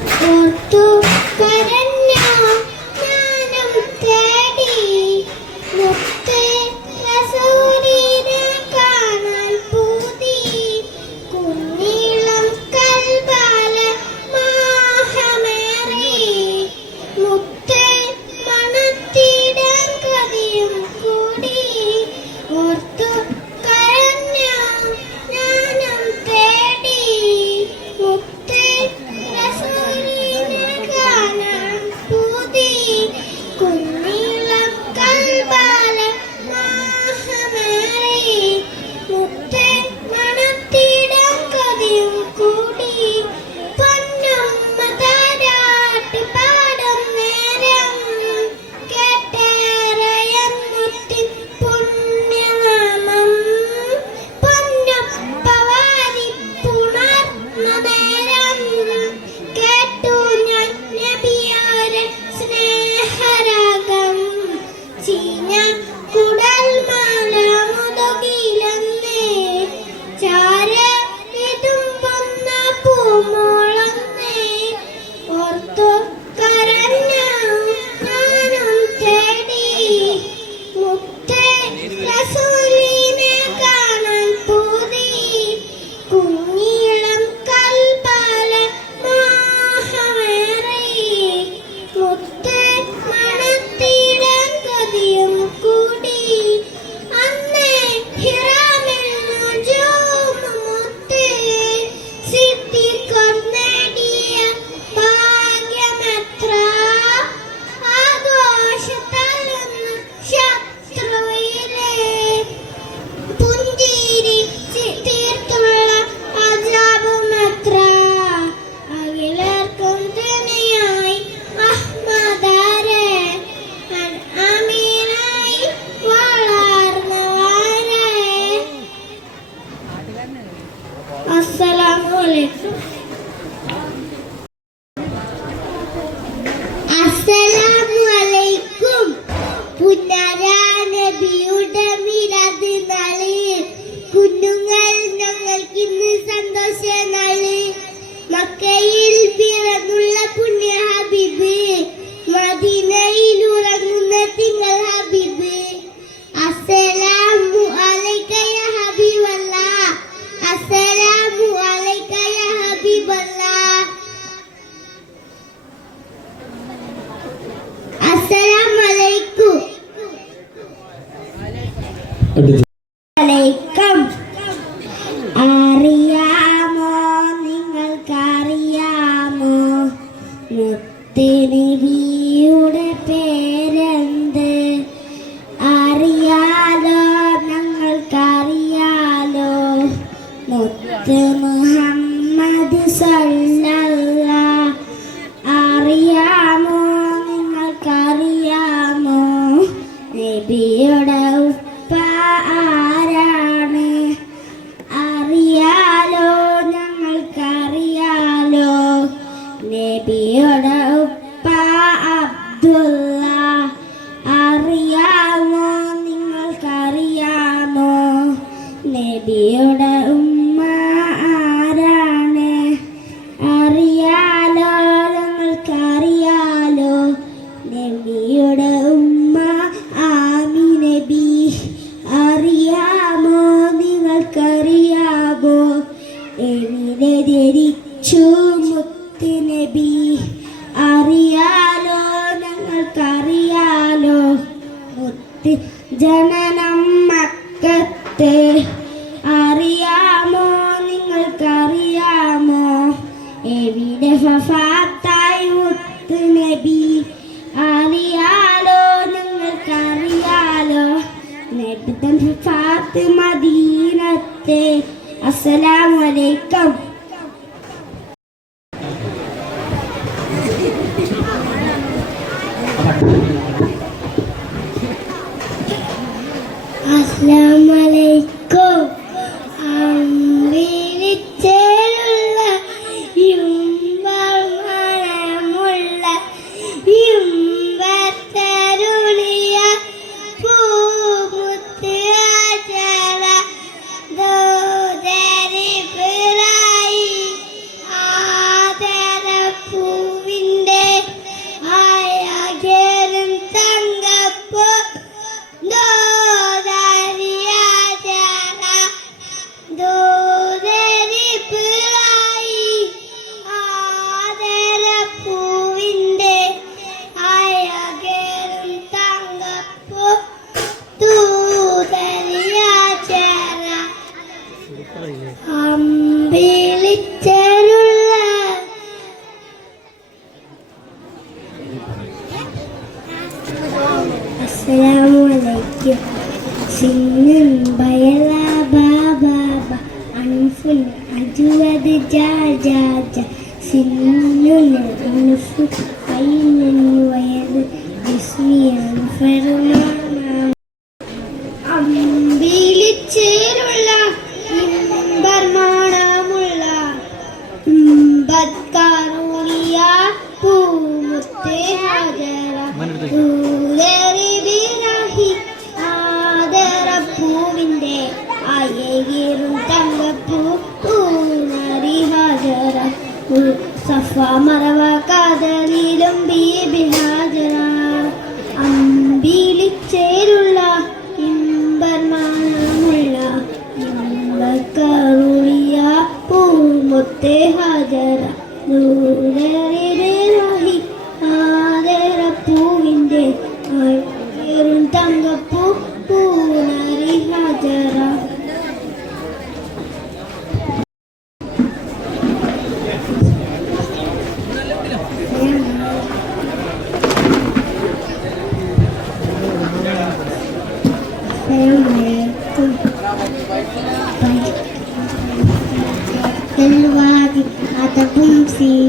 Four, two. അസലാമലൈക്കും പുനരാനബിയുടെ മിരാത് നാളിൽ കുഞ്ഞുങ്ങൾ ഞങ്ങൾക്ക് ഇന്ന് സന്തോഷ നാളിൽ മക്കയിൽ ബീവിയുടെ പേരെന്ത്? അറിയാലോ ഞങ്ങൾക്കറിയാലോ. മുത്ത് മുഹമ്മദ് സല്ല അറിയാമോ നിങ്ങൾക്കറിയാമോ? നബിയുടെ നബിയുടെ ഉമ്മ ആരാണ്? അറിയാലോ ഞങ്ങൾക്കറിയാലോ നബിയുടെ ഉമ്മ ആമി നബി. അറിയാമോ നിങ്ങൾക്കറിയാമോ? എവിടെ ധരിക്കും പാത്തായി ഒത്ത് നബി. അറിയാലോ നിങ്ങൾക്കറിയാലോ. നബിതം ഫാത്ത് മദീനത്തെ അസ്സലാമു അലൈക്കും അസ്സലാമു ya, ya, ya. Si niño le su país, le voy a decir enfermo. ते हाजरा नूर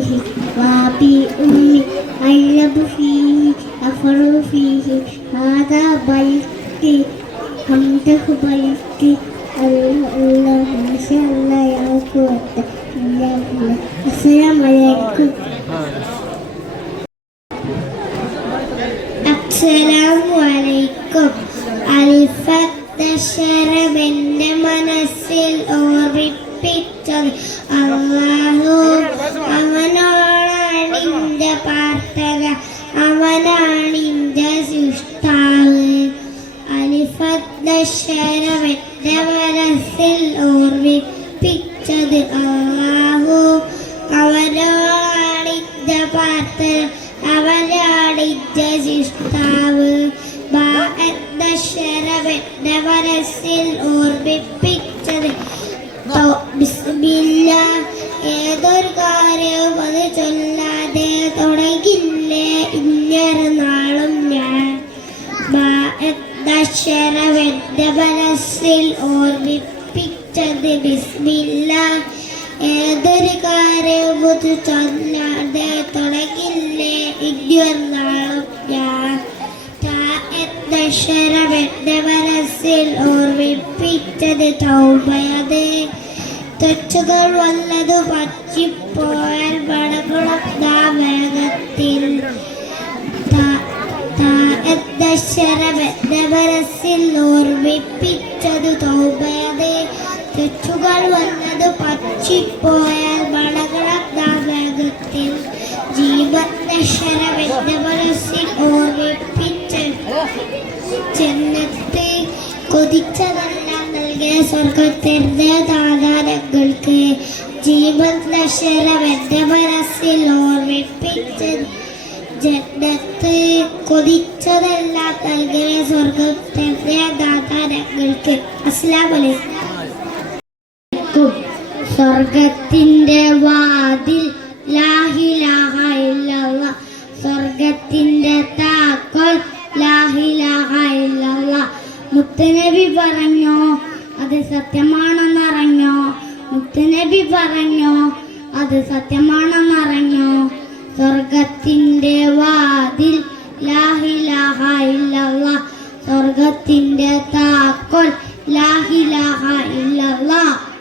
فيه وأبي أمي ألب فيه أفر فيه هذا بيتي حمده بيتي الله الله ما شاء الله يا قوة إلا بالله السلام عليكم അസ്സലാമു അലൈക്കും അൽഫത്തശരമെന്റെ മനസ്സിൽ ഓർമ്മിപ്പിച്ചത് അലിഫത്തശരമെന്റെ മനസ്സിൽ ഓർമ്മിപ്പിച്ചത് അള്ളാഹു അവനോടാണ് ഇന്റെ പ്രാർത്ഥന ശിഷ്ടാവ്. ഇന്റെ എന്ന എന്റെ മനസ്സിൽ ഓർമ്മിപ്പിച്ചത് ഏതൊരു കാര്യവും അത് ചൊല്ലാതെ തുടങ്ങില്ലേ ഇന്നൊരു അക്ഷരം മനസ്സിൽ ഓർമ്മിപ്പിച്ചത് ബിസ്മില്ല. ഏതൊരു കാര്യവും ചൊല്ലാതെ തുടങ്ങില്ലേ? ഇന്നൊരു നാളും ഞാൻ. അക്ഷരം എന്റെ മനസ്സിൽ ഓർമ്മിപ്പിച്ചത് തൗമയത് തെറ്റുകൾ വല്ലതു പറ്റിപ്പോയാൽ മടങ്ങുളം വേഗത്തിൽ മനസ്സിൽ ഓർമ്മിപ്പിച്ചത് വല്ലതു പറ്റിപ്പോയാൽ മടങ്ങുളം വേഗത്തിൽ. ജീവനക്ഷരം എന്റെ മനസ്സിൽ ഓർമ്മിപ്പിച്ചത് ജന്നത്ത് കൊതിച്ചതെല്ലാം നൽകിയ സ്വർഗത്തിന്റെ ദാതാരങ്ങൾക്ക് ജീവൻ നശ്വരം എന്റെ മനസ്സിൽ ഓർമ്മിപ്പിച്ച് ജന്നത്ത് കൊതിച്ചതെല്ലാം നൽകിയ സ്വർഗത്തിന്റെ ദാതാരങ്ങൾക്ക് അസ്ലാം വലൈക്കും സ്വർഗത്തിന്റെ വാതിൽ ലാഹിലാഹ ഇല്ലല്ലാ. സ്വർഗത്തിന്റെ താക്കോൽ ലാഹിലാഹ ഇല്ലല്ലാ. മുത്തനബി പറഞ്ഞോ അത് സത്യമാണെന്നറിഞ്ഞോ? മുത്തനബി പറഞ്ഞോ അത് സത്യമാണെന്നറിഞ്ഞോ? സ്വർഗത്തിന്റെ വാതിൽ ലാഹിലാഹ ഇല്ലല്ലാ. സ്വർഗത്തിന്റെ താക്കോൽ ലാഹിലാഹ ഇല്ലല്ലാ.